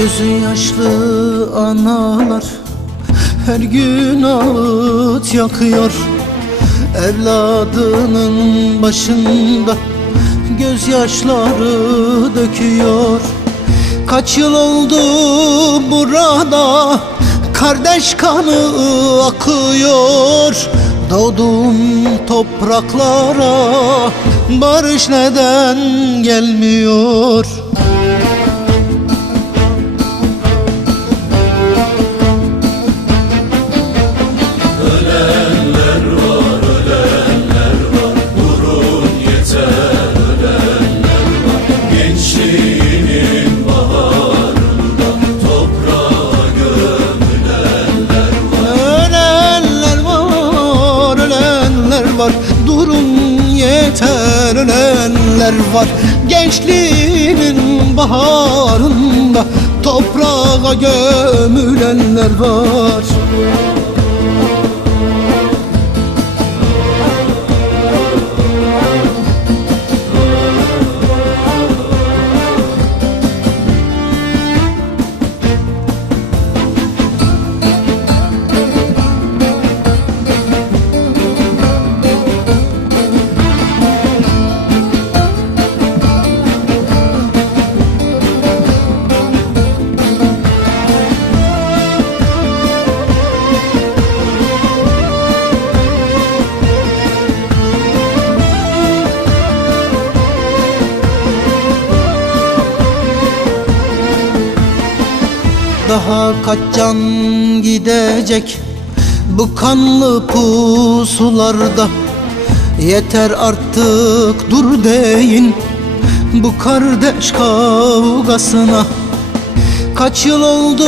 Gözü yaşlı analar her gün ağıt yakıyor. Evladının başında gözyaşları döküyor. Kaç yıl oldu burada kardeş kanı akıyor. Doğduğum topraklara barış neden gelmiyor? Ölenler var, ölenler var, durun yeter, ölenler var. Gençliğinin baharında toprağa gömülenler var. Ölenler var, ölenler var, durun yeter, ölenler var. Gençliğinin baharında toprağa gömülenler var. Daha kaç can gidecek bu kanlı pusularda? Yeter artık dur deyin bu kardeş kavgasına. Kaç yıl oldu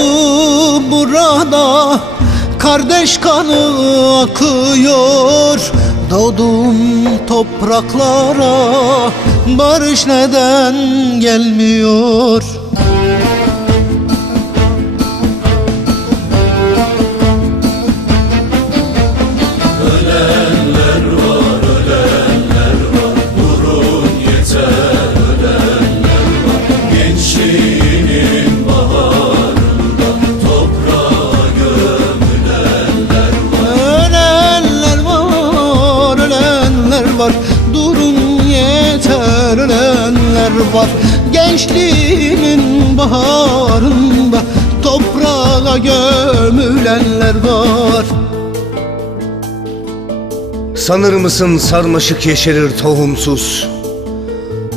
burada kardeş kanı akıyor. Doğduğum topraklara barış neden gelmiyor? Ölenler var, ölenler var, durun yeter, ölenler var. Gençliğinin baharında toprağa gömülenler var. Ölenler var, ölenler var, durun yeter, ölenler var. Gençliğinin baharında toprağa gömülenler var. Sanır mısın sarmaşık yeşerir tohumsuz?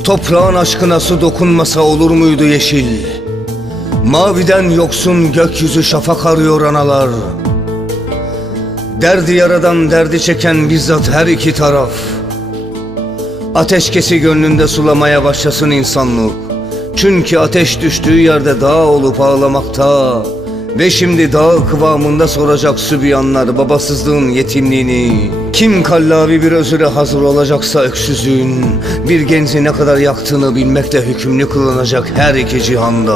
Toprağın aşkına su dokunmasa olur muydu yeşil? Maviden yoksun gökyüzü şafak arıyor analar. Derdi yaradan derdi çeken bizzat her iki taraf. Ateşkesi gönlünde sulamaya başlasın insanlık. Çünkü ateş düştüğü yerde dağ olup ağlamakta. Ve şimdi dağ kıvamında soracak sübyanlar babasızlığın yetimliğini. Kim kallavi bir özüre hazır olacaksa öksüzün, bir genci ne kadar yaktığını bilmekle hükümlü kılınacak her iki cihanda.